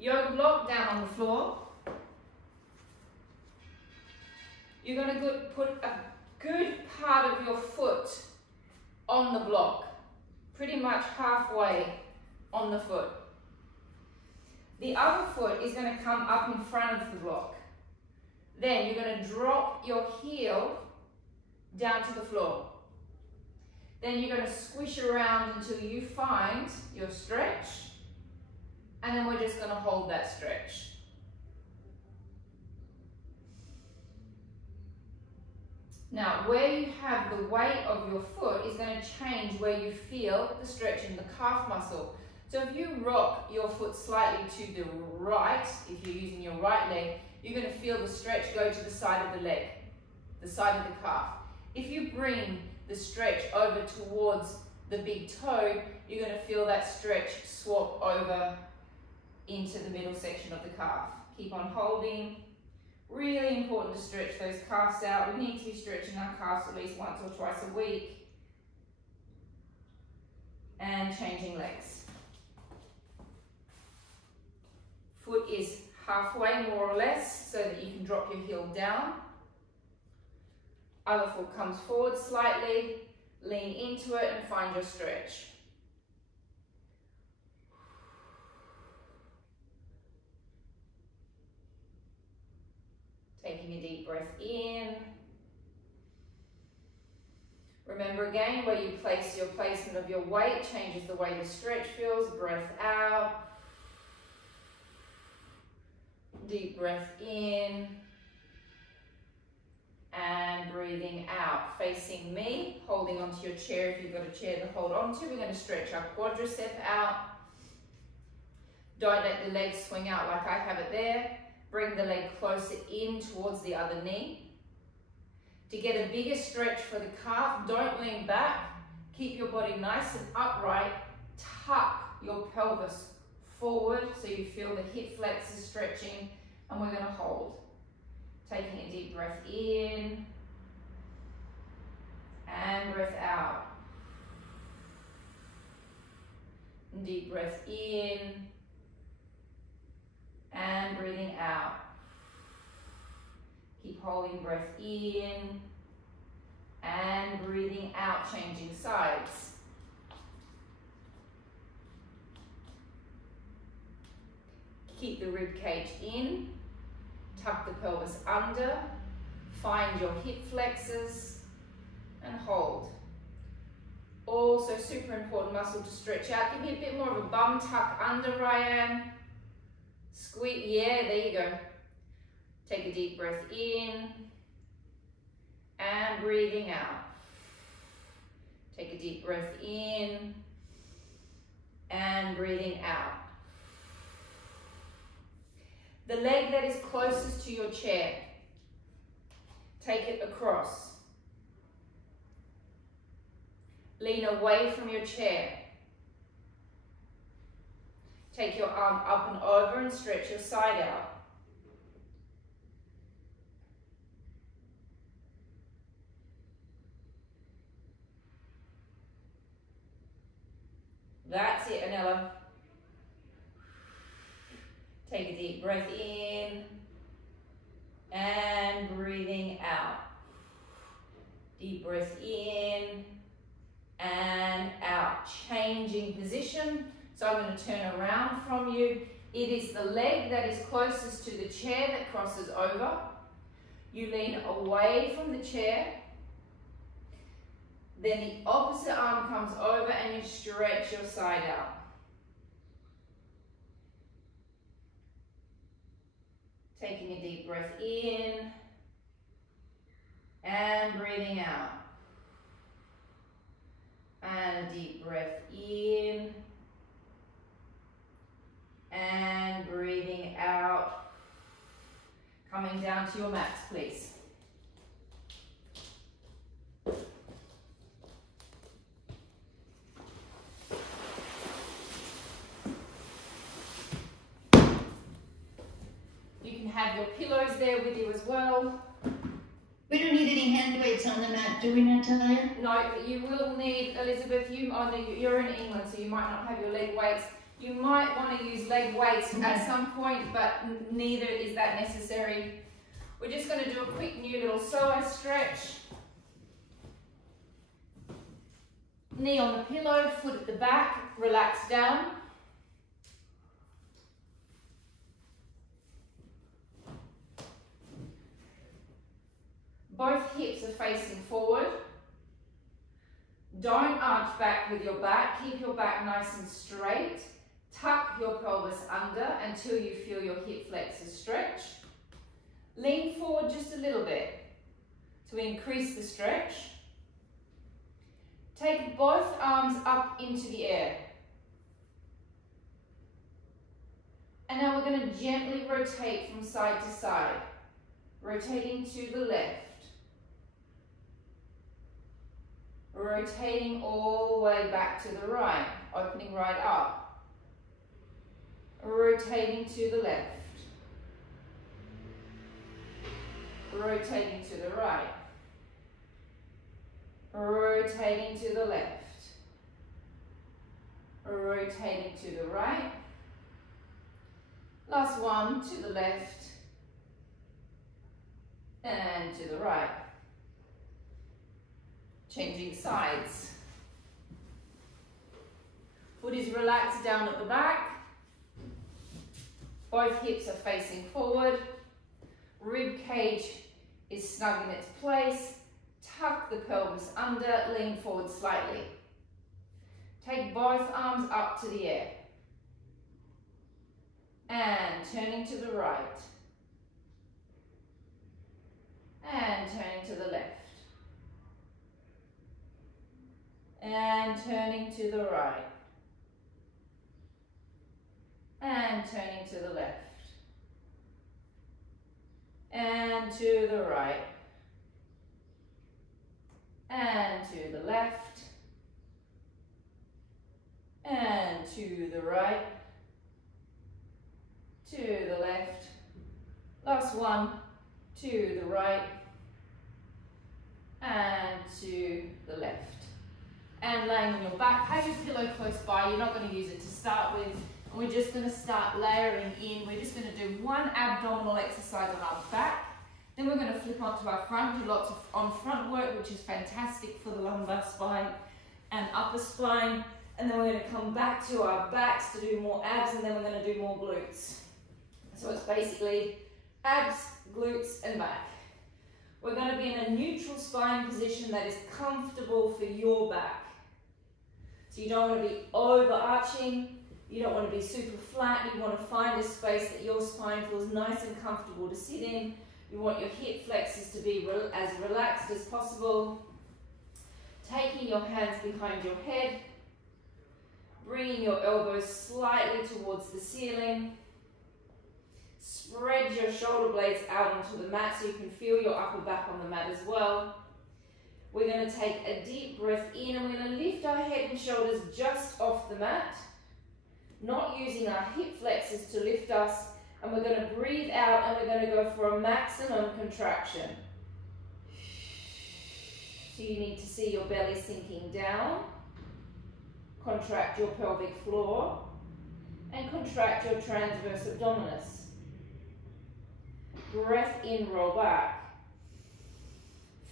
Yoga block down on the floor. You're going to put a good part of your foot on the block, pretty much halfway on the foot. The other foot is going to come up in front of the block. Then you're going to drop your heel down to the floor. Then you're going to squish around until you find your stretch, and then we're just going to hold that stretch. Now, where you have the weight of your foot is going to change where you feel the stretch in the calf muscle. So if you rock your foot slightly to the right, if you're using your right leg, you're going to feel the stretch go to the side of the leg, the side of the calf. If you bring the stretch over towards the big toe, you're going to feel that stretch swap over into the middle section of the calf. Keep on holding. Really important to stretch those calves out. We need to be stretching our calves at least once or twice a week. And changing legs. Foot is halfway more or less so that you can drop your heel down. Other foot comes forward slightly, lean into it and find your stretch. Taking a deep breath in. Remember again, where you place your placement of your weight changes the way the stretch feels. Breath out. Deep breath in. And breathing out. Facing me, holding onto your chair if you've got a chair to hold onto. We're going to stretch our quadricep out. Don't let the legs swing out like I have it there. Bring the leg closer in towards the other knee. To get a bigger stretch for the calf, don't lean back. Keep your body nice and upright. Tuck your pelvis forward so you feel the hip flexors stretching, and we're going to hold. Taking a deep breath in and breath out. Deep breath in and breathing out. Keep holding breath in and breathing out, changing sides. Keep the rib cage in, tuck the pelvis under, find your hip flexors and hold. Also super important muscle to stretch out. Give me a bit more of a bum tuck under, Ryan. Squeeze, yeah, there you go. Take a deep breath in and breathing out. Take a deep breath in and breathing out. The leg that is closest to your chair, take it across. Lean away from your chair. Take your arm up and over and stretch your side out. That's it, Anella. Take a deep breath in and breathing out. Deep breath in and out. Changing position. So I'm going to turn around from you. It is the leg that is closest to the chair that crosses over. You lean away from the chair. Then the opposite arm comes over and you stretch your side out. Taking a deep breath in and breathing out. And a deep breath in and breathing out. Coming down to your mats, please. You can have your pillows there with you as well. We don't need any hand weights on the mat, do we, Natalia? No, but you will need, Elizabeth, you're in England, so you might not have your leg weights. You might want to use leg weights at some point, but neither is that necessary. We're just going to do a quick new little psoas stretch. Knee on the pillow, foot at the back, relax down. Both hips are facing forward. Don't arch back with your back. Keep your back nice and straight. Tuck your pelvis under until you feel your hip flexors stretch. Lean forward just a little bit to increase the stretch. Take both arms up into the air. And now we're going to gently rotate from side to side. Rotating to the left. Rotating all the way back to the right. Opening right up. Rotating to the left. Rotating to the right. Rotating to the left. Rotating to the right. Last one, to the left. And to the right. Changing sides. Foot is relaxed down at the back. Both hips are facing forward. Rib cage is snug in its place. Tuck the pelvis under, lean forward slightly. Take both arms up to the air. And turning to the right. And turning to the left. And turning to the right. And turning to the left. And to the right. And to the left. And to the right. To the left. Last one. To the right. And to the left. And laying on your back, have your pillow close by. You're not going to use it to start with. And we're just going to start layering in. We're just going to do one abdominal exercise on our back. Then we're going to flip onto our front, do lots of on front work, which is fantastic for the lumbar spine and upper spine. And then we're going to come back to our backs to do more abs, and then we're going to do more glutes. So it's basically abs, glutes, and back. We're going to be in a neutral spine position that is comfortable for your back. So you don't want to be overarching. You don't want to be super flat. You want to find a space that your spine feels nice and comfortable to sit in. You want your hip flexors to be as relaxed as possible. Taking your hands behind your head. Bringing your elbows slightly towards the ceiling. Spread your shoulder blades out onto the mat so you can feel your upper back on the mat as well. We're going to take a deep breath in, and we're going to lift our head and shoulders just off the mat. Not using our hip flexors to lift us, and we're going to breathe out, and we're going to go for a maximum contraction. So you need to see your belly sinking down, contract your pelvic floor, and contract your transverse abdominis. Breath in, roll back.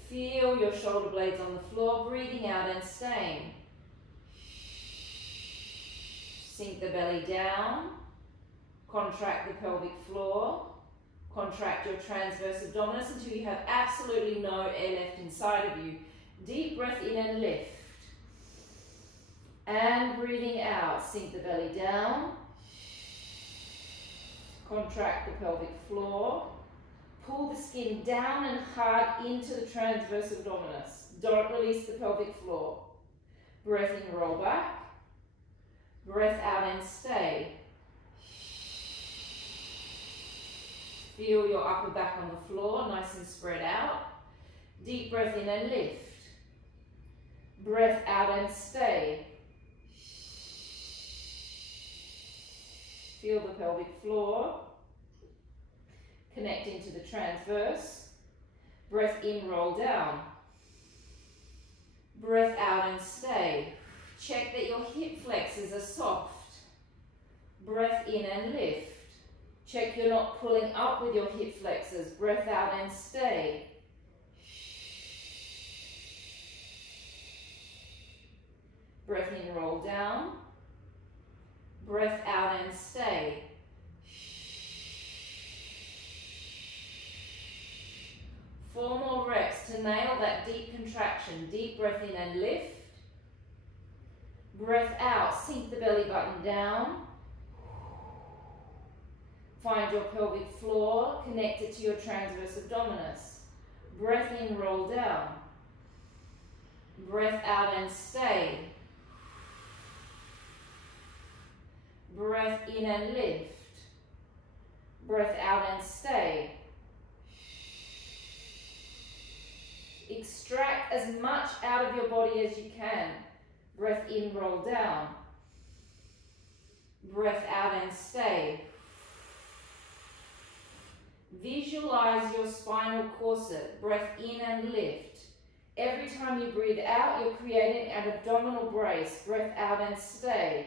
Feel your shoulder blades on the floor, breathing out and staying. Sink the belly down, contract the pelvic floor, contract your transverse abdominis until you have absolutely no air left inside of you. Deep breath in and lift. And breathing out, sink the belly down, contract the pelvic floor, pull the skin down and hard into the transverse abdominis. Don't release the pelvic floor. Breath in, roll back. Breath out and stay. Feel your upper back on the floor, nice and spread out. Deep breath in and lift. Breath out and stay. Feel the pelvic floor. Connecting to the transverse. Breath in, roll down. Breath out and stay. Check that your hip flexors are soft. Breath in and lift. Check you're not pulling up with your hip flexors. Breath out and stay. Breath in, roll down. Breath out and stay. 4 more reps to nail that deep contraction. Deep breath in and lift. Breath out, sink the belly button down. Find your pelvic floor, connect it to your transverse abdominis. Breath in, roll down. Breath out and stay. Breath in and lift. Breath out and stay. Extract as much out of your body as you can. Breath in, roll down. Breath out and stay. Visualize your spinal corset. Breath in and lift. Every time you breathe out, you're creating an abdominal brace. Breath out and stay.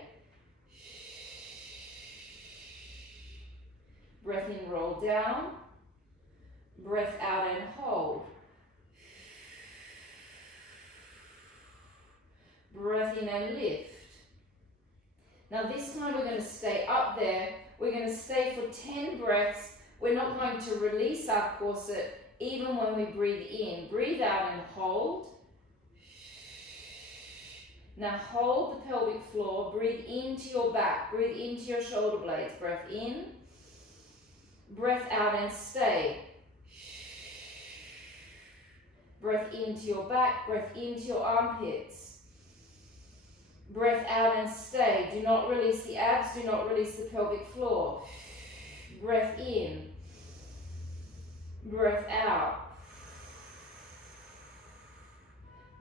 Breath in, roll down. Breath out and hold. Breath in and lift. Now this time we're going to stay up there. We're going to stay for 10 breaths. We're not going to release our corset even when we breathe in. Breathe out and hold. Now hold the pelvic floor. Breathe into your back. Breathe into your shoulder blades. Breath in. Breath out and stay. Breath into your back. Breath into your armpits. Breath out and stay. Do not release the abs. Do not release the pelvic floor. Breath in. Breath out.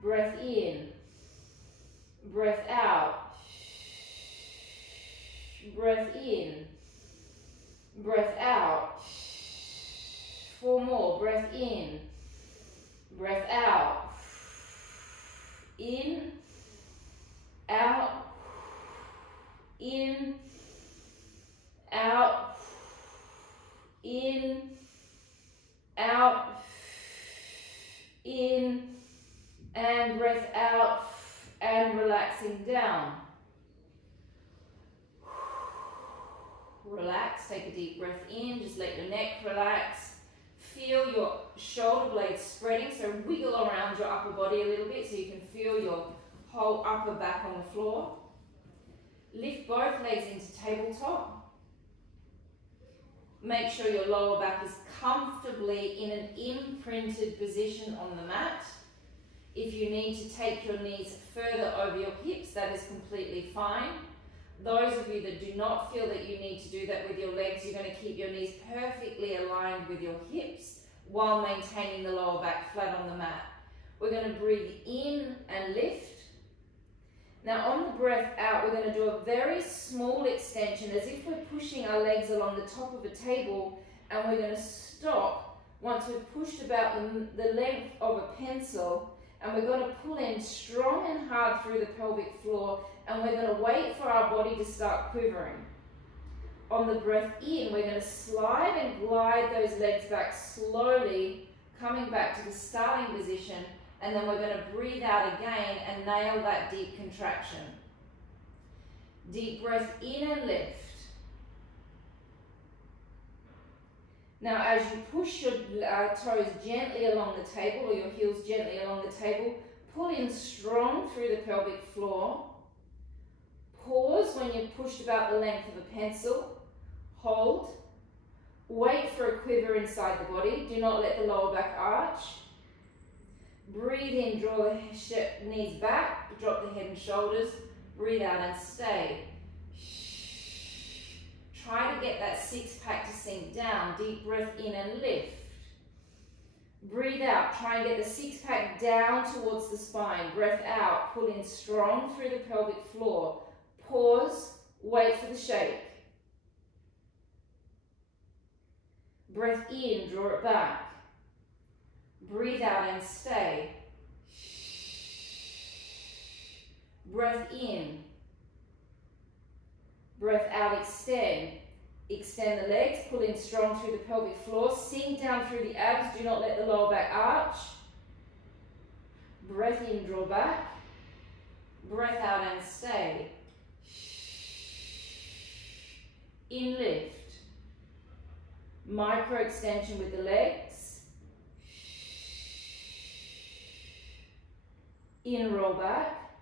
Breath in. Breath out. Breath in. Breath out. 4 more. Breath in. Breath out. In. Out. In. Out. In. Out. In. And breath out. And relaxing down. Relax, take a deep breath in, just let your neck relax. Feel your shoulder blades spreading, so wiggle around your upper body a little bit so you can feel your whole upper back on the floor. Lift both legs into tabletop. Make sure your lower back is comfortably in an imprinted position on the mat. If you need to take your knees further over your hips, that is completely fine. Those of you that do not feel that you need to do that with your legs, you're going to keep your knees perfectly aligned with your hips while maintaining the lower back flat on the mat. We're going to breathe in and lift. Now on the breath out, we're going to do a very small extension as if we're pushing our legs along the top of a table, and we're going to stop once we've pushed about the length of a pencil, and we're going to pull in strong and hard through the pelvic floor, and we're going to wait for our body to start quivering. On the breath in, we're going to slide and glide those legs back slowly, coming back to the starting position, and then we're going to breathe out again and nail that deep contraction. Deep breath in and lift. Now as you push your toes gently along the table, or your heels gently along the table, pull in strong through the pelvic floor. Pause when you've pushed about the length of a pencil. Hold. Wait for a quiver inside the body. Do not let the lower back arch. Breathe in, draw the knees back, drop the head and shoulders. Breathe out and stay. Try to get that six-pack to sink down. Deep breath in and lift. Breathe out. Try and get the six-pack down towards the spine. Breath out. Pull in strong through the pelvic floor. Pause. Wait for the shake. Breath in. Draw it back. Breathe out and stay. Breath in. breath out, extend. Extend the legs, pull in strong through the pelvic floor, sink down through the abs, do not let the lower back arch. Breath in, draw back. Breath out and stay. In, lift. Micro extension with the legs. In, roll back.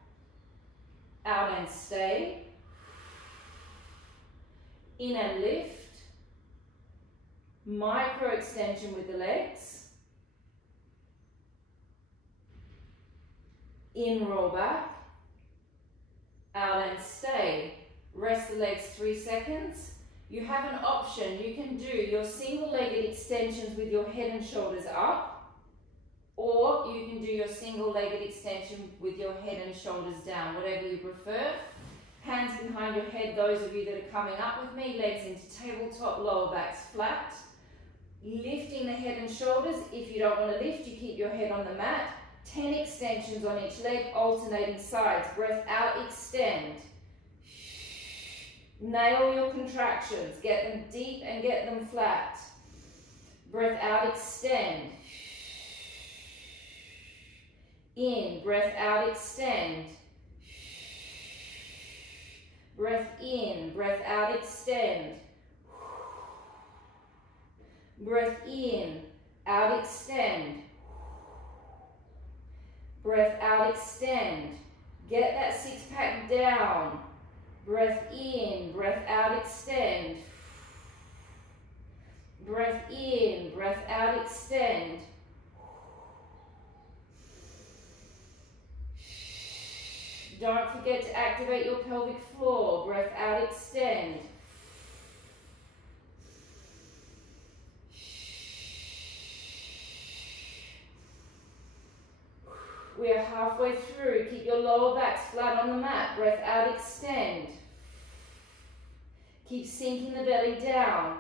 Out and stay. In and lift. Micro extension with the legs. In, roll back. Out and stay. Rest the legs 3 seconds. You have an option. You can do your single-legged extensions with your head and shoulders up, or you can do your single-legged extension with your head and shoulders down, whatever you prefer. Hands behind your head, those of you that are coming up with me, legs into tabletop, lower backs flat. Lifting the head and shoulders. If you don't want to lift, you keep your head on the mat. 10 extensions on each leg, alternating sides. Breath out, extend. Nail your contractions. Get them deep and get them flat. Breath out, extend. In, breath out, extend. Breath in, breath out, extend. Breath in, out, extend. Breath out, extend. Get that six-pack down. Breath in, breath out, extend. Breath in, breath out, extend. Don't forget to activate your pelvic floor. Breath out, extend. We are halfway through. Keep your lower backs flat on the mat. Breath out, extend. Keep sinking the belly down.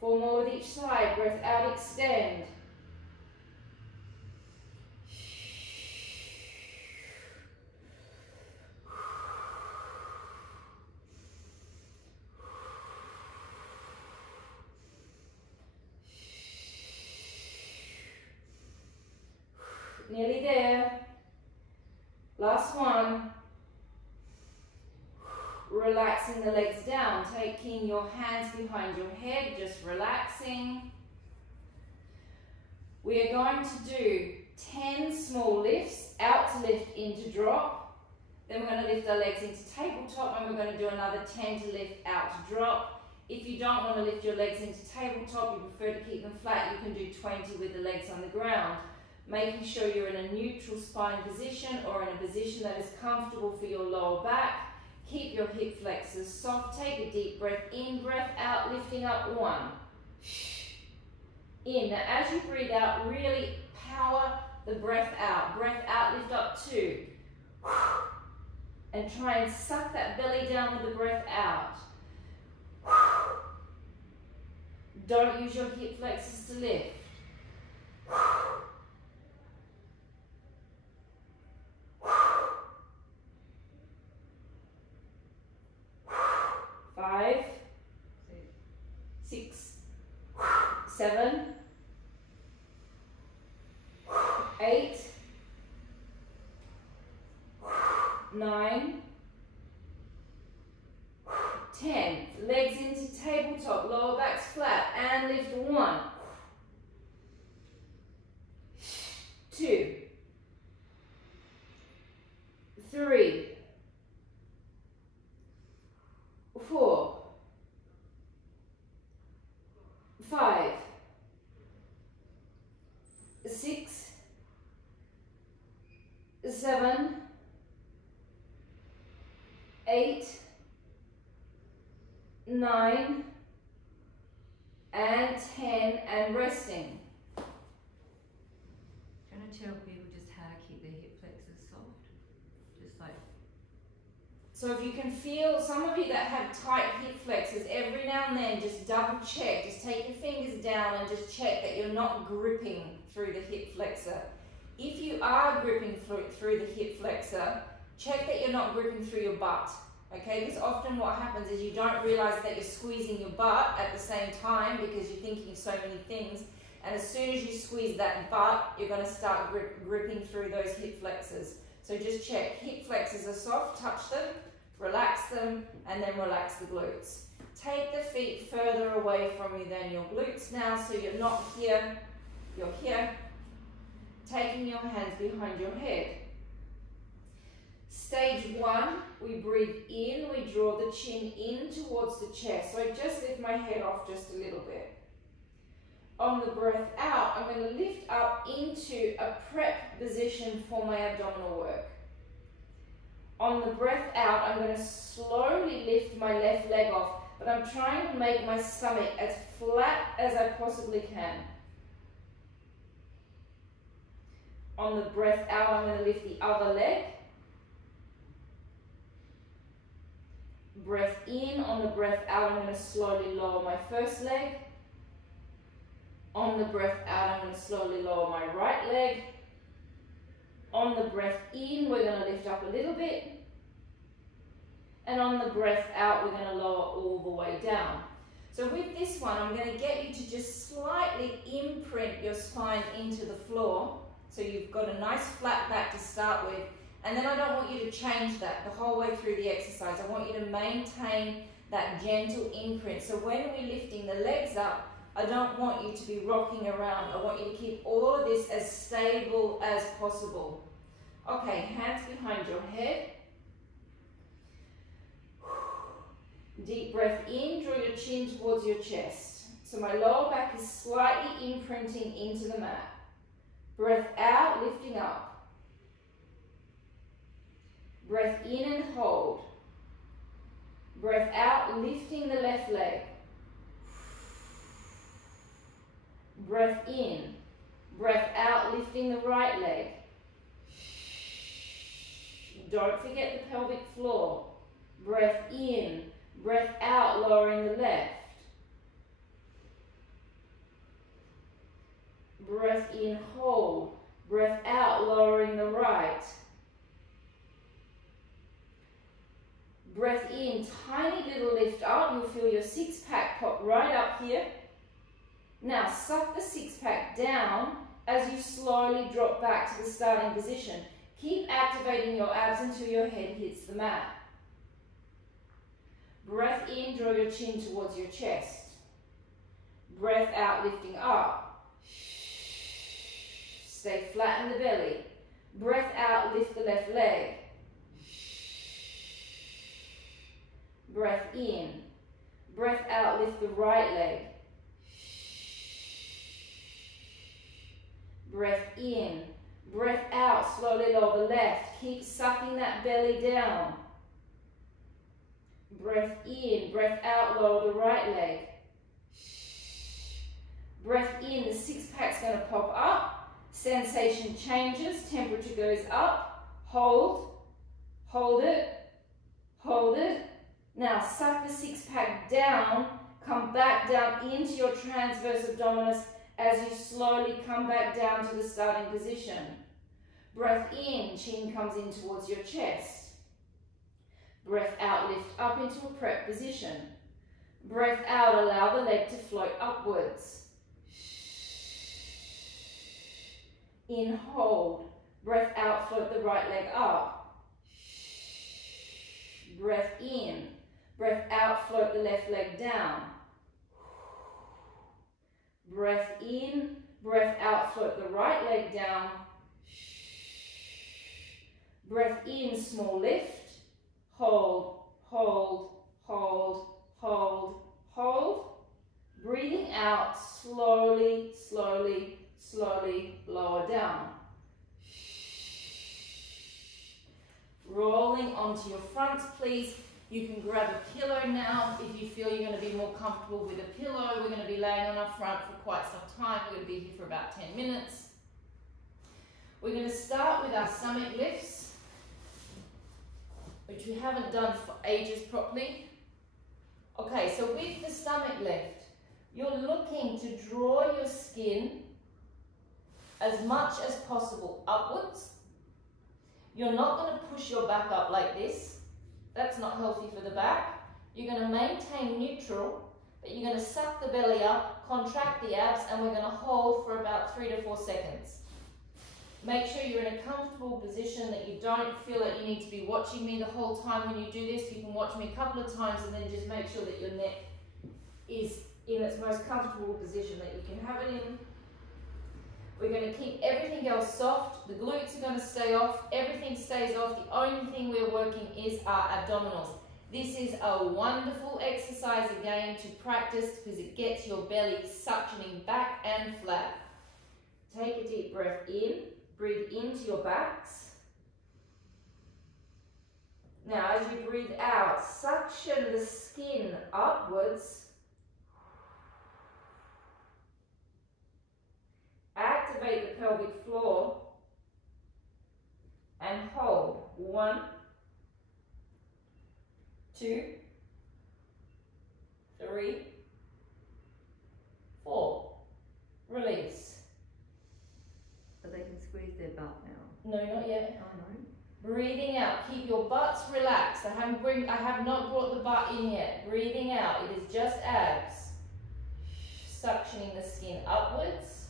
Four more with each side. Breath out, extend. Nearly there. Last one. Relaxing the legs down, taking your hands behind your head, just relaxing. We are going to do 10 small lifts, out to lift, in to drop. Then we're going to lift our legs into tabletop, and we're going to do another 10 to lift, out to drop. If you don't want to lift your legs into tabletop, you prefer to keep them flat, you can do 20 with the legs on the ground. Making sure you're in a neutral spine position or in a position that is comfortable for your lower back. Keep your hip flexors soft. Take a deep breath in, breath out, lifting up 1. In. Now as you breathe out, really power the breath out. Breath out, lift up 2. And try and suck that belly down with the breath out. Don't use your hip flexors to lift. 5, 6, 7, 8, 9, 10. Legs into tabletop, lower backs flat, and lift 1, 2, 3, 4, 5, 6, 7, 8, 9, and 10, and resting. Trying to tell people just how to keep their hip flexors soft. Just like. So if you can feel, some of you that have tight hip flexors, every now and then just double check, just take your fingers down and just check that you're not gripping through the hip flexor. If you are gripping through the hip flexor, check that you're not gripping through your butt, okay? Because often what happens is you don't realize that you're squeezing your butt at the same time because you're thinking of so many things, and as soon as you squeeze that butt, you're going to start gripping through those hip flexors. So just check, hip flexors are soft, touch them, relax them, and then relax the glutes. Take the feet further away from you than your glutes now, so you're not here, you're here. Taking your hands behind your head. Stage 1, we breathe in, we draw the chin in towards the chest. So I just lift my head off just a little bit. On the breath out, I'm going to lift up into a prep position for my abdominal work. On the breath out, I'm going to slowly lift my left leg off, but I'm trying to make my stomach as flat as I possibly can. On the breath out, I'm going to lift the other leg. Breath in, on the breath out, I'm going to slowly lower my first leg. On the breath out, I'm going to slowly lower my right leg. On the breath in, we're going to lift up a little bit. And on the breath out, we're going to lower all the way down. So with this one, I'm going to get you to just slightly imprint your spine into the floor. So you've got a nice flat back to start with. And then I don't want you to change that the whole way through the exercise. I want you to maintain that gentle imprint. So when we're lifting the legs up, I don't want you to be rocking around. I want you to keep all of this as stable as possible. Okay, hands behind your head. Deep breath in, draw your chin towards your chest. So my lower back is slightly imprinting into the mat. Breath out, lifting up. Breath in and hold. Breath out, lifting the left leg. Breath in. Breath out, lifting the right leg. Don't forget the pelvic floor. Breath in. Breath out, lowering the left. Breath in, hold. Breath out, lowering the right. Breath in, tiny little lift up. You'll feel your six-pack pop right up here. Now suck the six-pack down as you slowly drop back to the starting position. Keep activating your abs until your head hits the mat. Breath in, draw your chin towards your chest. Breath out, lifting up. Stay flat in the belly. Breath out, lift the left leg. Breath in. Breath out, lift the right leg. Breath in. Breath out, slowly lower the left. Keep sucking that belly down. Breath in, breath out, lower the right leg. Breath in, the six-pack's going to pop up. Sensation changes, temperature goes up. Hold, hold it, hold it. Now suck the six-pack down, come back down into your transverse abdominis as you slowly come back down to the starting position. Breath in, chin comes in towards your chest. Breath out, lift up into a prep position. Breath out, allow the leg to float upwards. In, hold. Breath out, float the right leg up. Breath in. Breath out, float the left leg down. Breath in. Breath out, float the right leg down. Breath in, small lift. Hold, hold, hold, hold, hold. Breathing out, slowly, slowly, slowly lower down. Rolling onto your front, please. You can grab a pillow now if you feel you're going to be more comfortable with a pillow. We're going to be laying on our front for quite some time. We're going to be here for about 10 minutes. We're going to start with our stomach lifts. which we haven't done for ages properly. Okay, so with the stomach lift, you're looking to draw your skin as much as possible upwards. You're not going to push your back up like this. That's not healthy for the back. You're going to maintain neutral, but you're going to suck the belly up, contract the abs, and we're going to hold for about 3 to 4 seconds. Make sure you're in a comfortable position, that you don't feel that you need to be watching me the whole time when you do this. You can watch me a couple of times and then just make sure that your neck is in its most comfortable position that you can have it in. We're going to keep everything else soft. The glutes are going to stay off. Everything stays off. The only thing we're working is our abdominals. This is a wonderful exercise again to practice because it gets your belly suctioning back and flat. Take a deep breath in. Breathe into your backs. Now as you breathe out, suction the skin upwards. Activate the pelvic floor and hold. 1, 2, 3, 4. Release. But they can squeeze their butt now. No, not yet. I know. Breathing out. Keep your butts relaxed. I have not brought the butt in yet. Breathing out. It is just abs. Suctioning the skin upwards.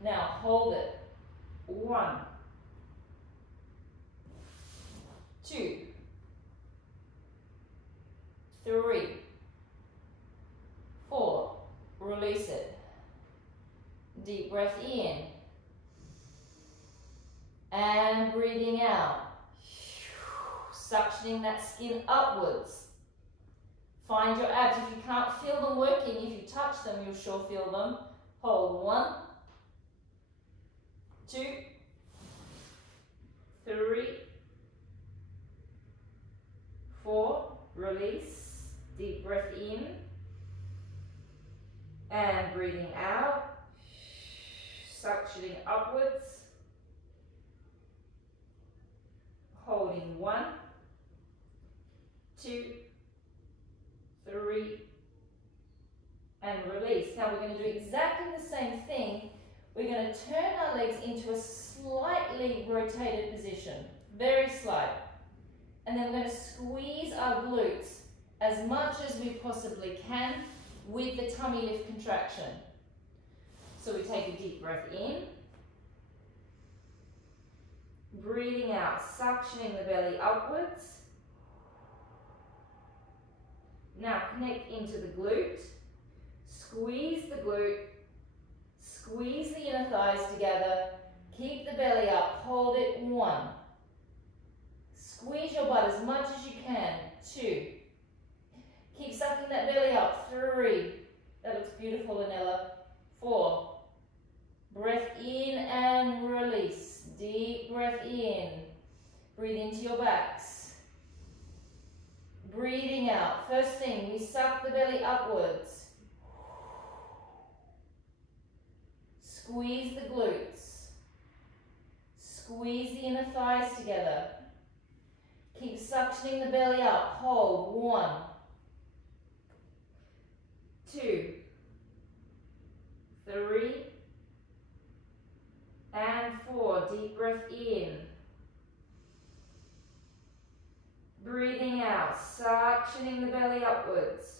Now hold it. 1, 2, 3, 4. Release it. Deep breath in. And breathing out. Suctioning that skin upwards. Find your abs. If you can't feel them working, if you touch them, you'll sure feel them. Hold. 1, 2, 3, 4. Release. Deep breath in. And breathing out. Suctioning upwards. Holding. 1, 2, 3, and release. Now we're going to do exactly the same thing. We're going to turn our legs into a slightly rotated position, very slight. And then we're going to squeeze our glutes as much as we possibly can with the tummy lift contraction. So we take a deep breath in. Breathing out, suctioning the belly upwards. Now connect into the glute. Squeeze the glute. Squeeze the inner thighs together. Keep the belly up. Hold it. 1. Squeeze your butt as much as you can. 2. Keep sucking that belly up. 3. That looks beautiful, Anella. 4. Breath in and release. Deep breath in. Breathe into your backs. Breathing out. First thing, we suck the belly upwards. Squeeze the glutes. Squeeze the inner thighs together. Keep suctioning the belly up. Hold. 1, 2, 3, and 4. Deep breath in. Breathing out, suctioning the belly upwards.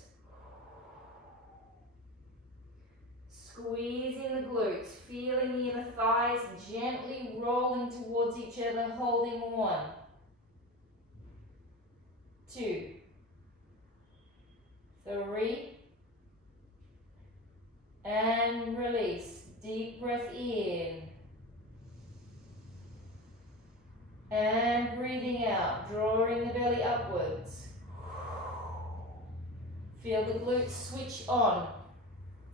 Squeezing the glutes, feeling the inner thighs gently rolling towards each other, holding. 1, 2, 3, and release. Deep breath in. And breathing out, drawing the belly upwards. Feel the glutes switch on.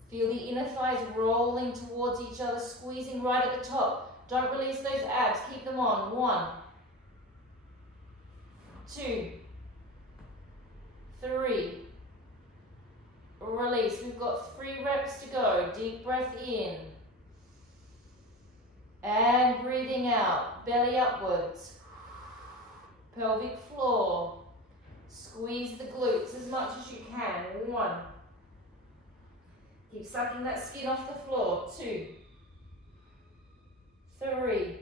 Feel the inner thighs rolling towards each other, squeezing right at the top. Don't release those abs, keep them on. 1, 2, 3. Release. We've got 3 reps to go. Deep breath in. And breathing out, belly upwards. Pelvic floor. Squeeze the glutes as much as you can. 1. Keep sucking that skin off the floor. 2, 3,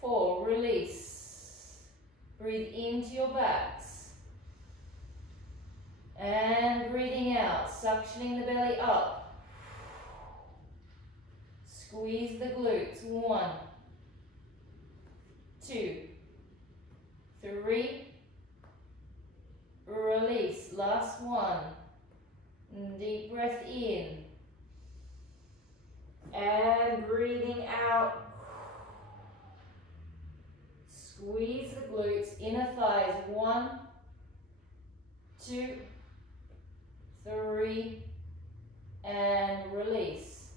4. Release. Breathe into your backs. And breathing out, suctioning the belly up. Squeeze the glutes. 1, 2, 3. Release. Last one. Deep breath in. And breathing out. Squeeze the glutes, inner thighs. 1, 2, 3, and release.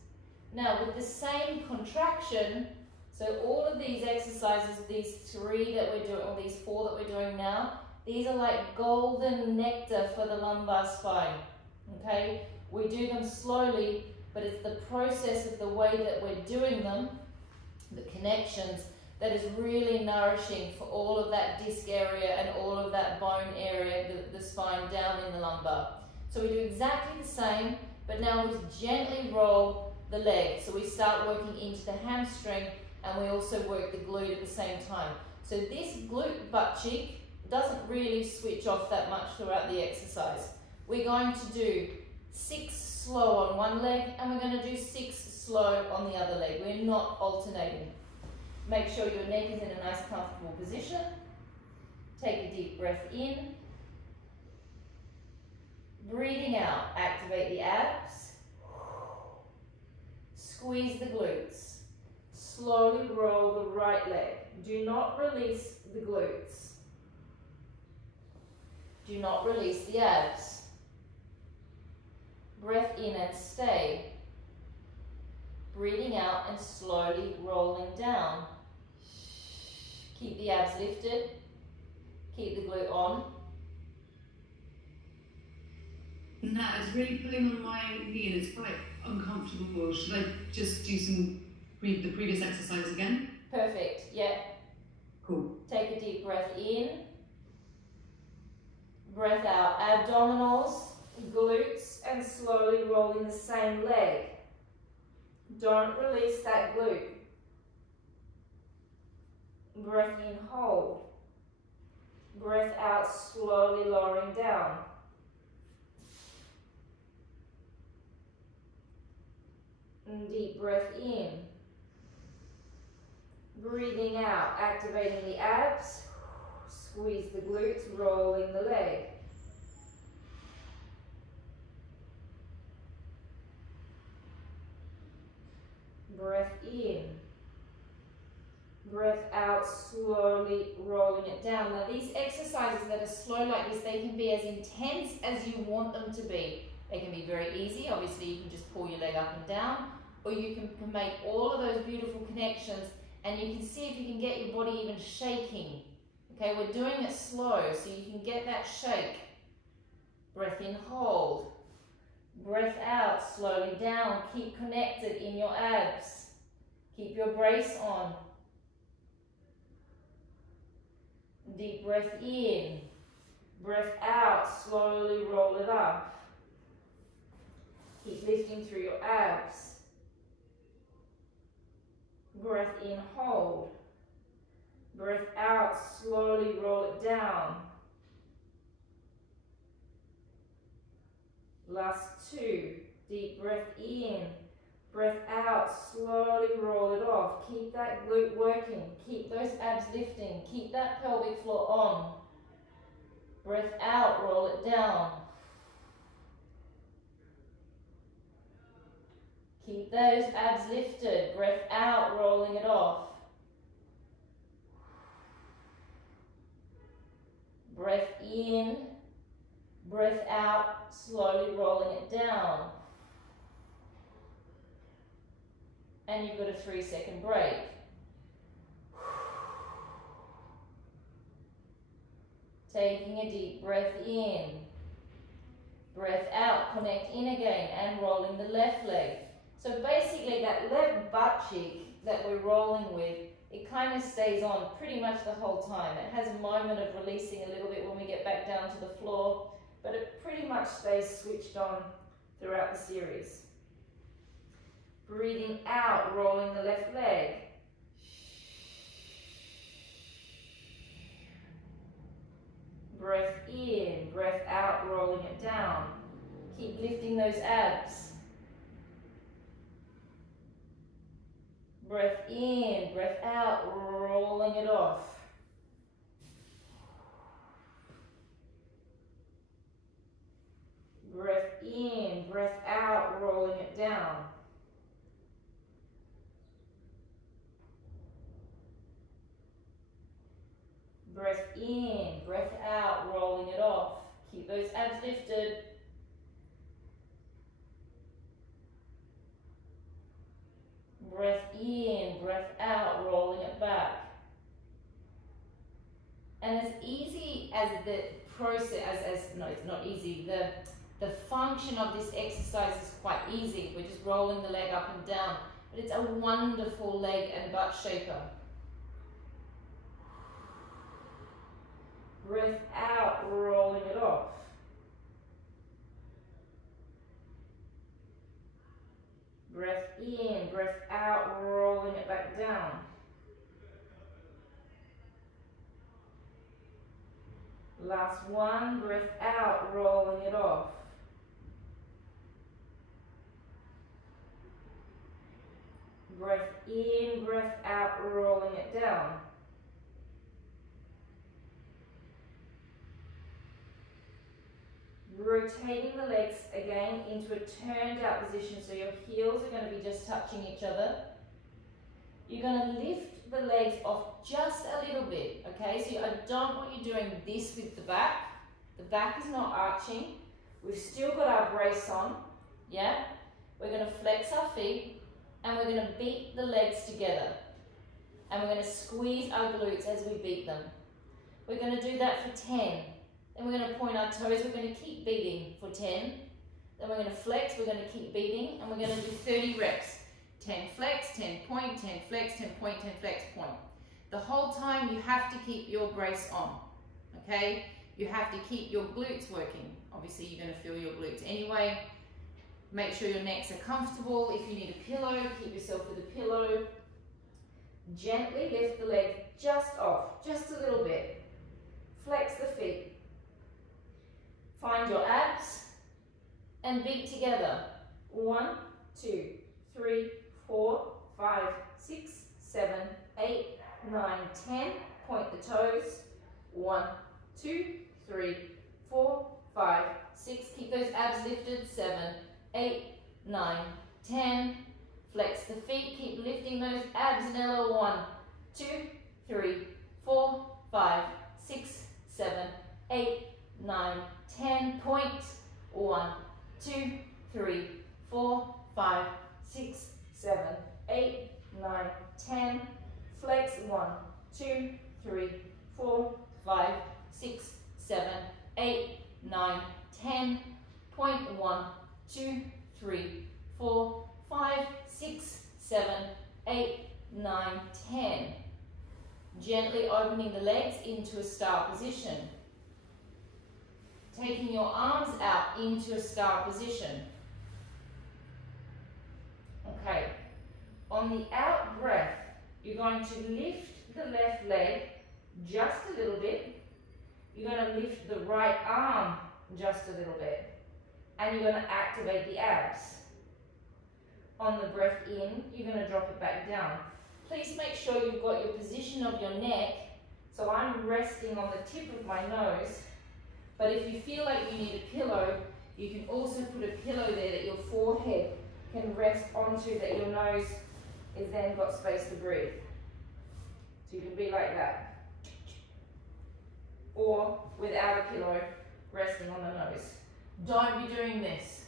Now with the same contraction, so all of these exercises, these 3 that we're doing, or these 4 that we're doing now, these are like golden nectar for the lumbar spine, okay? We do them slowly, but it's the process of the way that we're doing them, the connections, that is really nourishing for all of that disc area and all of that bone area, the spine down in the lumbar. So we do exactly the same, but now we gently roll the leg. So we start working into the hamstring, and we also work the glute at the same time. So this glute butt cheek doesn't really switch off that much throughout the exercise. We're going to do 6 slow on one leg, and we're going to do 6 slow on the other leg. We're not alternating. Make sure your neck is in a nice comfortable position. Take a deep breath in. Breathing out, activate the abs. Squeeze the glutes. Slowly roll the right leg. Do not release the glutes. Do not release the abs. Breath in and stay. Breathing out and slowly rolling down. Keep the abs lifted. Keep the glute on. Nat, it's really pulling on my knee and it's quite uncomfortable. Should I just do the previous exercise again? Perfect, yeah. Cool. Take a deep breath in. Breath out, abdominals, glutes, and slowly rolling the same leg. Don't release that glute. Breath in, hold. Breath out, slowly lowering down. And deep breath in. Breathing out, activating the abs. Squeeze the glutes, rolling the leg. Breath in. Breath out, slowly rolling it down. Now these exercises that are slow like this, they can be as intense as you want them to be. They can be very easy. Obviously you can just pull your leg up and down, or you can make all of those beautiful connections, and you can see if you can get your body even shaking. Okay, we're doing it slow so you can get that shake. Breath in, hold. Breath out, slowly down. Keep connected in your abs. Keep your brace on. Deep breath in. Breath out, slowly roll it up. Keep lifting through your abs. Breath in, hold. Breath out, slowly roll it down. Last 2. Deep breath in. Breath out, slowly roll it off. Keep that glute working. Keep those abs lifting. Keep that pelvic floor on. Breath out, roll it down. Keep those abs lifted. Breath out, rolling it off. Breath in. Breath out, slowly rolling it down. And you've got a 3-second break. Taking a deep breath in. Breath out, connect in again, and rolling the left leg. So basically that left butt cheek that we're rolling with, it kind of stays on pretty much the whole time. It has a moment of releasing a little bit when we get back down to the floor, but it pretty much stays switched on throughout the series. Breathing out, rolling the left leg. Breath in, breath out, rolling it down. Keep lifting those abs. Breath in, breath out, rolling it off. Breath in, breath out, rolling it down. Breath in, breath out, rolling it off. Keep those abs lifted. Breath in, breath out, rolling it back. And as easy as the process, no, it's not easy. The function of this exercise is quite easy. We're just rolling the leg up and down. But it's a wonderful leg and butt shaper. Breath out, rolling it off. Breath in, breath out, rolling it back down. Last one, breath out, rolling it off. Breath in, breath out, rolling it down. Rotating the legs again into a turned out position, so your heels are going to be just touching each other. You're going to lift the legs off just a little bit, okay? So I don't want you doing this with the back. The back is not arching. We've still got our brace on, yeah? We're going to flex our feet and we're going to beat the legs together. And we're going to squeeze our glutes as we beat them. We're going to do that for 10. Then we're going to point our toes, we're going to keep beating for 10. Then we're going to flex, we're going to keep beating, and we're going to do 30 reps. 10 flex, 10 point, 10 flex, 10 point, 10 flex, point. The whole time you have to keep your brace on, okay? You have to keep your glutes working. Obviously you're going to feel your glutes anyway. Make sure your necks are comfortable. If you need a pillow, keep yourself with a pillow. Gently lift the leg just off, just a little bit. Flex the feet. Find your abs and beat together. 1, 2, 3, 4, 5, 6, 7, 8, 9, 10. Point the toes. 1, 2, 3, 4, 5, 6. Keep those abs lifted. 7, 8, 9, 10. Flex the feet. Keep lifting those abs. Nella. 1, 2, 3, 4, 5, 6, 7, 8, 9, 10. Point. 1, 2, 3, 4, 5, 6, 7, 8, 9, 10. Flex. 1, 2, 3, 4, 5, 6, 7, 8, 9, 10. Point. 1, 2, 3, 4, 5, 6, 7, 8, 9, 10. Gently opening the legs into a star position. Taking your arms out into a star position. Okay, on the out breath, you're going to lift the left leg just a little bit. You're going to lift the right arm just a little bit. And you're going to activate the abs. On the breath in, you're going to drop it back down. Please make sure you've got your position of your neck. So I'm resting on the tip of my nose. But if you feel like you need a pillow, you can also put a pillow there that your forehead can rest onto, that your nose is then got space to breathe. So you can be like that. Or without a pillow, resting on the nose. Don't be doing this.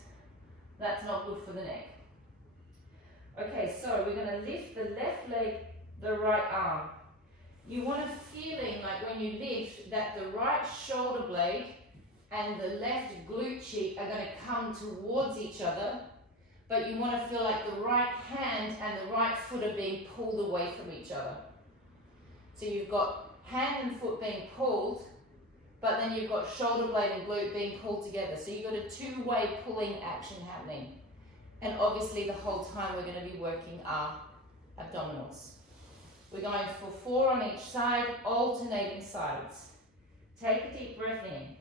That's not good for the neck. Okay, so we're going to lift the left leg, the right arm. You want a feeling like when you lift that the right shoulder blade and the left glute cheek are going to come towards each other, but you want to feel like the right hand and the right foot are being pulled away from each other. So you've got hand and foot being pulled, but then you've got shoulder blade and glute being pulled together. So you've got a two-way pulling action happening. And obviously the whole time we're going to be working our abdominals. We're going for 4 on each side, alternating sides. Take a deep breath in.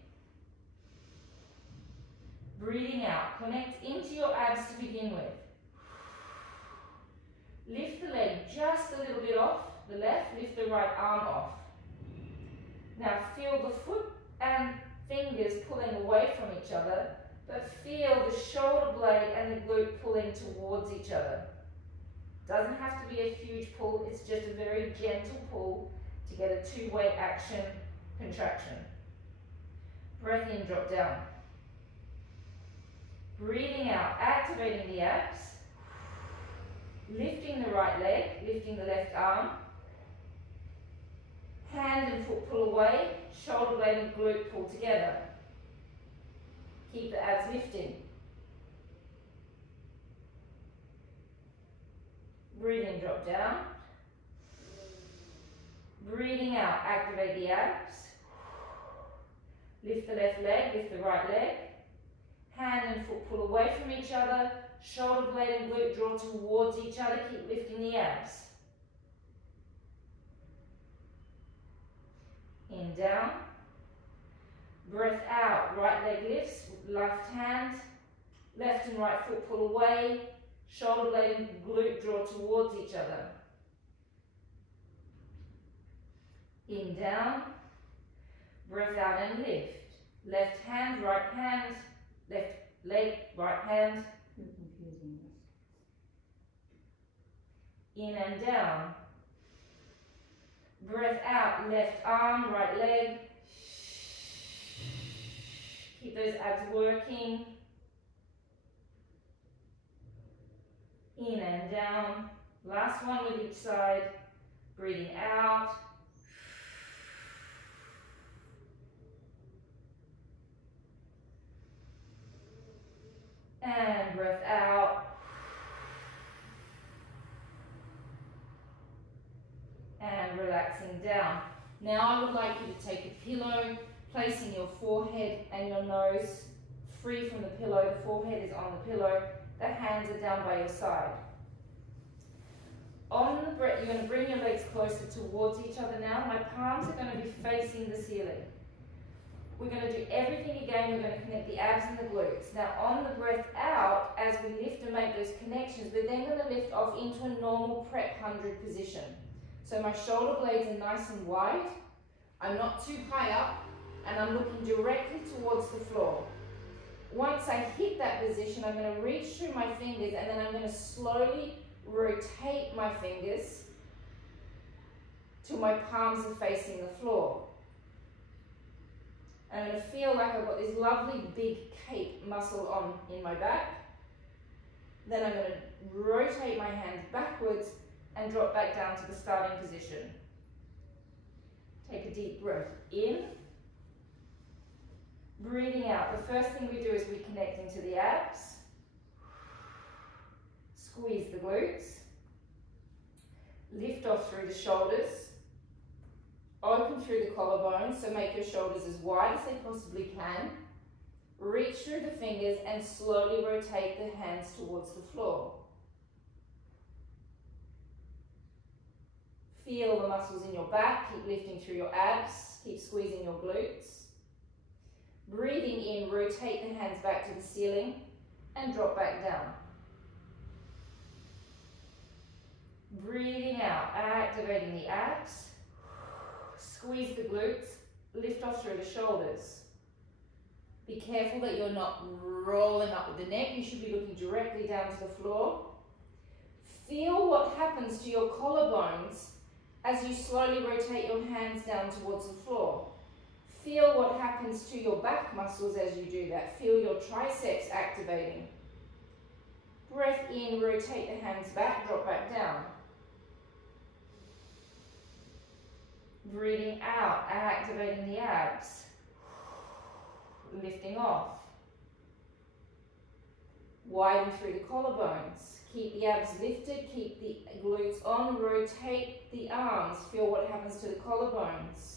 Breathing out. Connect into your abs to begin with. Lift the leg just a little bit off the left, lift the right arm off. Now feel the foot and fingers pulling away from each other, but feel the shoulder blade and the glute pulling towards each other. Doesn't have to be a huge pull, it's just a very gentle pull to get a two-way action contraction. Breath in, drop down. Breathing out, activating the abs. Lifting the right leg, lifting the left arm. Hand and foot pull away, shoulder blade and glute pull together. Keep the abs lifting. Breathe in, drop down. Breathing out, activate the abs. Lift the left leg, lift the right leg. Hand and foot pull away from each other. Shoulder blade and glute draw towards each other. Keep lifting the abs. In, down. Breath out, right leg lifts, left hand. Left and right foot pull away. Shoulder blade and glute draw towards each other. In, down. Breath out and lift. Left hand, right hand. Left leg, right hand. In and down. Breath out, left arm, right leg. Keep those abs working. In and down. Last one with each side. Breathing out. And breath out. And relaxing down. Now I would like you to take a pillow, placing your forehead and your nose free from the pillow. The forehead is on the pillow. The hands are down by your side. On the breath, you're going to bring your legs closer towards each other now. My palms are going to be facing the ceiling. We're going to do everything again. We're going to connect the abs and the glutes. Now on the breath out, as we lift and make those connections, we're then going to lift off into a normal prep 100 position. So my shoulder blades are nice and wide. I'm not too high up, and I'm looking directly towards the floor. Once I hit that position, I'm going to reach through my fingers, and then I'm going to slowly rotate my fingers till my palms are facing the floor. I'm going to feel like I've got this lovely big cape muscle on in my back. Then I'm going to rotate my hands backwards and drop back down to the starting position. Take a deep breath in. Breathing out. The first thing we do is we connect into the abs. Squeeze the glutes. Lift off through the shoulders. Open through the collarbone, so make your shoulders as wide as they possibly can. Reach through the fingers and slowly rotate the hands towards the floor. Feel the muscles in your back, keep lifting through your abs, keep squeezing your glutes. Breathing in, rotate the hands back to the ceiling and drop back down. Breathing out, activating the abs. Squeeze the glutes, lift off through the shoulders. Be careful that you're not rolling up with the neck. You should be looking directly down to the floor. Feel what happens to your collarbones as you slowly rotate your hands down towards the floor. Feel what happens to your back muscles as you do that. Feel your triceps activating. Breath in, rotate the hands back, drop back down. Breathing out, activating the abs. Lifting off. Widen through the collarbones. Keep the abs lifted, keep the glutes on, rotate the arms. Feel what happens to the collarbones.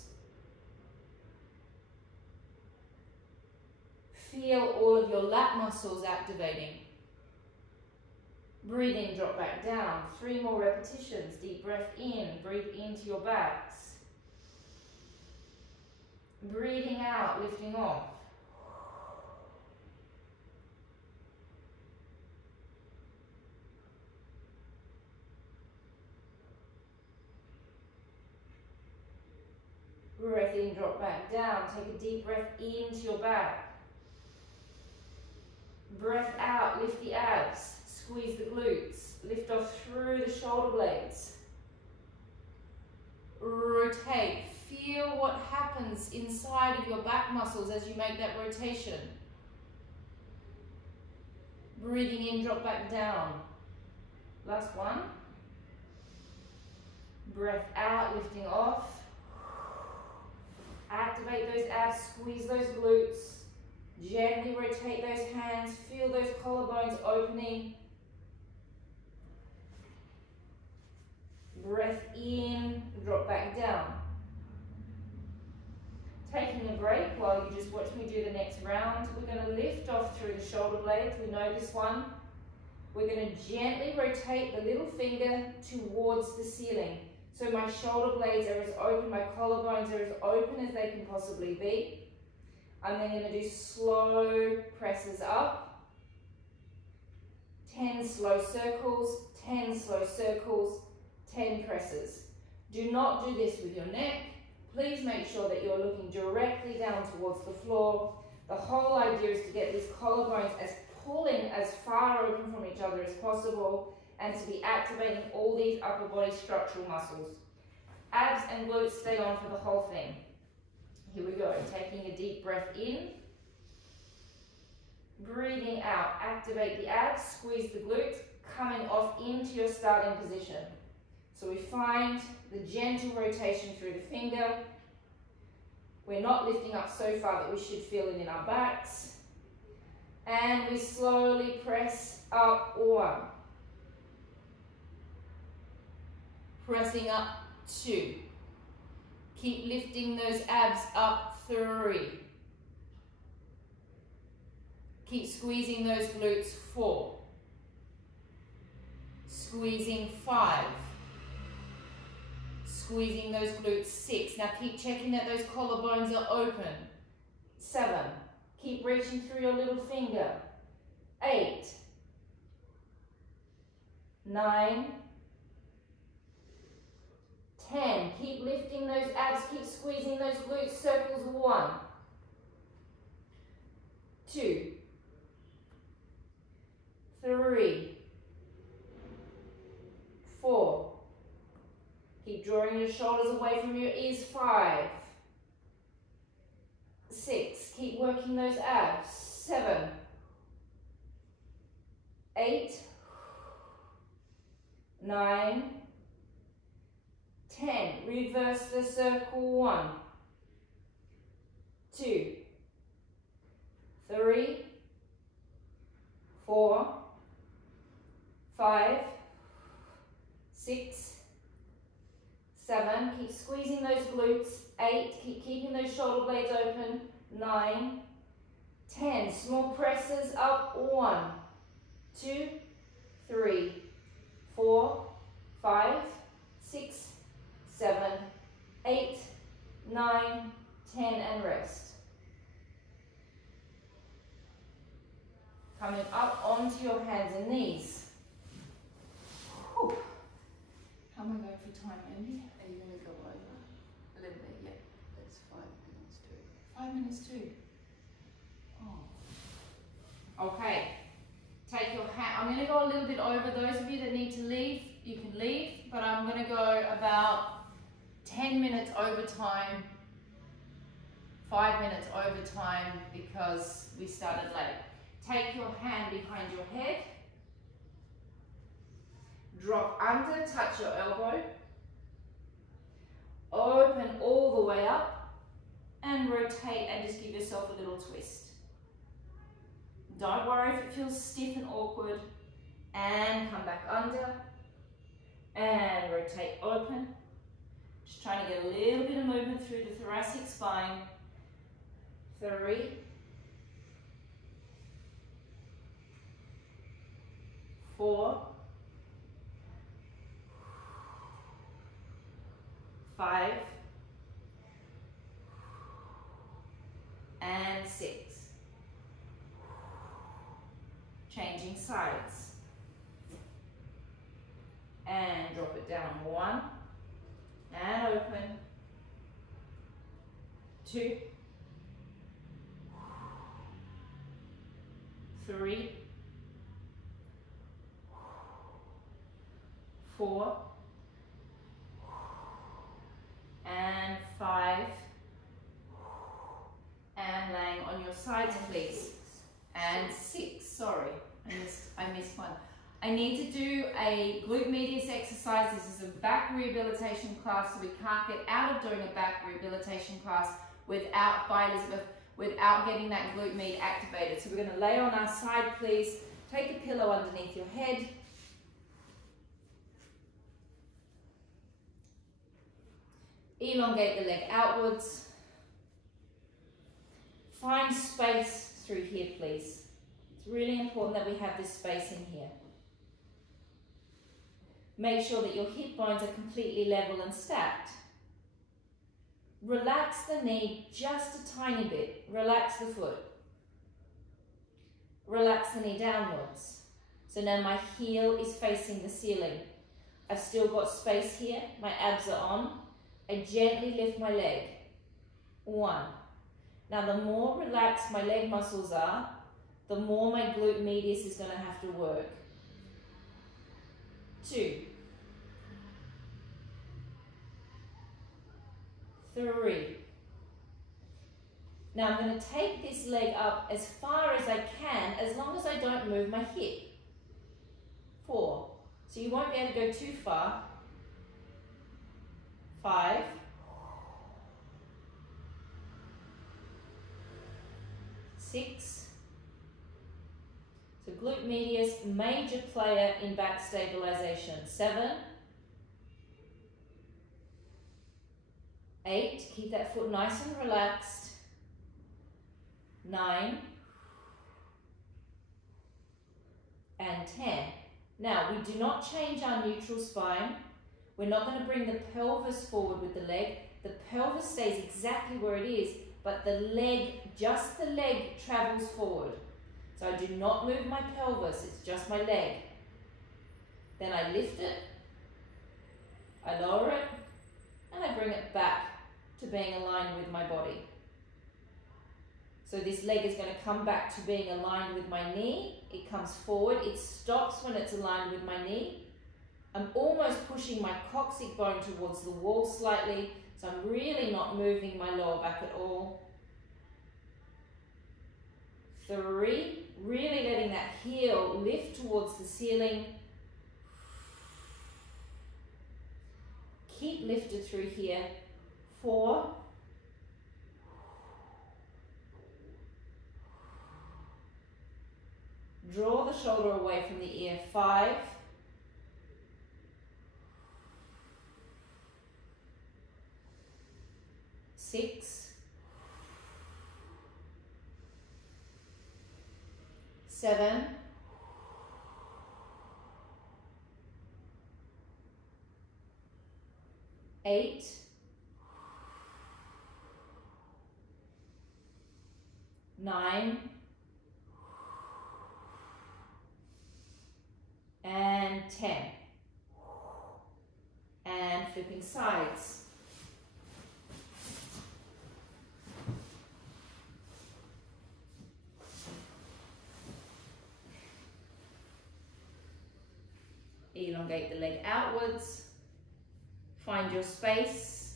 Feel all of your lat muscles activating. Breathe in, drop back down. 3 more repetitions. Deep breath in, breathe into your backs. Breathing out, lifting off. Breath in, drop back down. Take a deep breath into your back. Breath out, lift the abs. Squeeze the glutes. Lift off through the shoulder blades. Rotate. Feel what happens inside of your back muscles as you make that rotation. Breathing in, drop back down. Last one. Breath out, lifting off. Activate those abs, squeeze those glutes. Gently rotate those hands, feel those collarbones opening. Breath in, drop back down. Taking a break while you just watch me do the next round. We're going to lift off through the shoulder blades. We know this one. We're going to gently rotate the little finger towards the ceiling. So my shoulder blades are as open, my collarbones are as open as they can possibly be. I'm then going to do slow presses up. 10 slow circles, 10 slow circles, 10 presses. Do not do this with your neck. Please make sure that you're looking directly down towards the floor. The whole idea is to get these collarbones as pulling as far open from each other as possible and to be activating all these upper body structural muscles. Abs and glutes stay on for the whole thing. Here we go, taking a deep breath in. Breathing out, activate the abs, squeeze the glutes, coming off into your starting position. So we find the gentle rotation through the finger. We're not lifting up so far that we should feel it in our backs. And we slowly press up 1. Pressing up 2. Keep lifting those abs up 3. Keep squeezing those glutes 4. Squeezing 5. Squeezing those glutes 6. Now keep checking that those collarbones are open. 7. Keep reaching through your little finger. 8. 9. 10. Keep lifting those abs, keep squeezing those glutes. Circles 1. 2. 3. 4. Keep drawing your shoulders away from your ears. 5. 6. Keep working those abs. 7. 8. 9. 10. Reverse the circle. 1. 2. 3. 4. 5. 6. 7. Keep squeezing those glutes. 8. Keep keeping those shoulder blades open. 9. 10. Small presses up. 1. 2. 3. 4. 5. 6. 7, 8, 9, 10, and rest. Coming up onto your hands and knees. Whew. How am I going for time, Andy? Are you going to go over a little bit? Yeah, that's 5 minutes too. 5 minutes too. Oh. Okay. Take your hand. I'm going to go a little bit over. Those of you that need to leave, you can leave, but I'm going to go about 10 minutes overtime, 5 minutes overtime because we started late. Take your hand behind your head, drop under, touch your elbow, open all the way up and rotate and just give yourself a little twist. Don't worry if it feels stiff and awkward. And come back under. And rotate open. Just trying to get a little bit of movement through the thoracic spine. 3, 4, 5, and 6. Changing sides. And drop it down. 1, and open. 2, 3, 4, and 5, and laying on your sides, please. And 6, sorry, I missed one. I need to do a glute medius exercise. This is a back rehabilitation class, so we can't get out of doing a back rehabilitation class without, by Elizabeth, without getting that glute med activated. So we're going to lay on our side, please. Take a pillow underneath your head. Elongate the leg outwards. Find space through here, please. It's really important that we have this space in here. Make sure that your hip bones are completely level and stacked. Relax the knee just a tiny bit. Relax the foot. Relax the knee downwards. So now my heel is facing the ceiling. I've still got space here. My abs are on. I gently lift my leg. 1. Now the more relaxed my leg muscles are, the more my glute medius is going to have to work. 2. 3. Now I'm going to take this leg up as far as I can, as long as I don't move my hip. 4. So you won't be able to go too far. 5. 6. So glute medius, major player in back stabilization. 7. 8. Keep that foot nice and relaxed. 9. And 10. Now, we do not change our neutral spine. We're not going to bring the pelvis forward with the leg. The pelvis stays exactly where it is, but the leg, just the leg, travels forward. So I do not move my pelvis, it's just my leg. Then I lift it, I lower it, and I bring it back to being aligned with my body. So this leg is going to come back to being aligned with my knee. It comes forward, it stops when it's aligned with my knee. I'm almost pushing my coccyx bone towards the wall slightly, so I'm really not moving my lower back at all. 3, really letting that heel lift towards the ceiling. Keep lifted through here. 4. 4. Draw the shoulder away from the ear. 5. 6. 7. 8. 9. And 10. And flipping sides. Elongate the leg outwards. Find your space.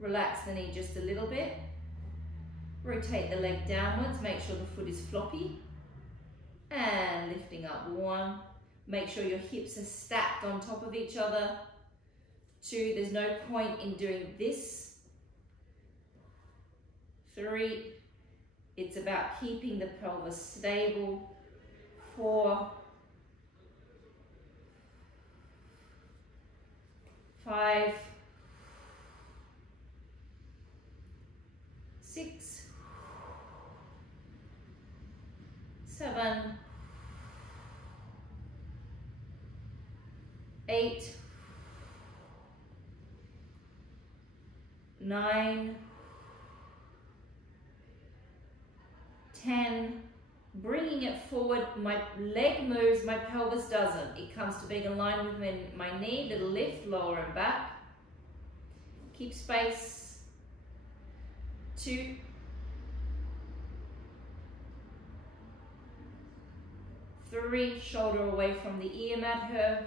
Relax the knee just a little bit. Rotate the leg downwards. Make sure the foot is floppy. And lifting up. 1. Make sure your hips are stacked on top of each other. 2. There's no point in doing this. 3. It's about keeping the pelvis stable. 4, 5, 6, 7, 8, 9, 10. Bringing it forward, my leg moves, my pelvis doesn't. It comes to being aligned with my knee, little lift, lower and back. Keep space. 2, 3, shoulder away from the ear mat here.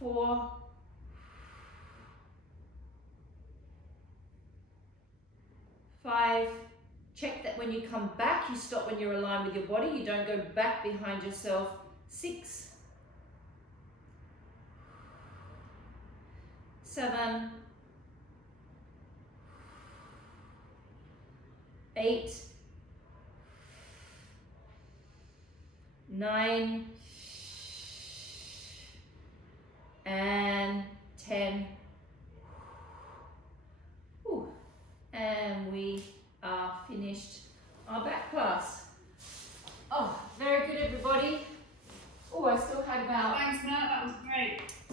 4, 5, check that when you come back, you stop when you're aligned with your body, you don't go back behind yourself. 6, 7, 8, 9, and 10. And we are finished our back class.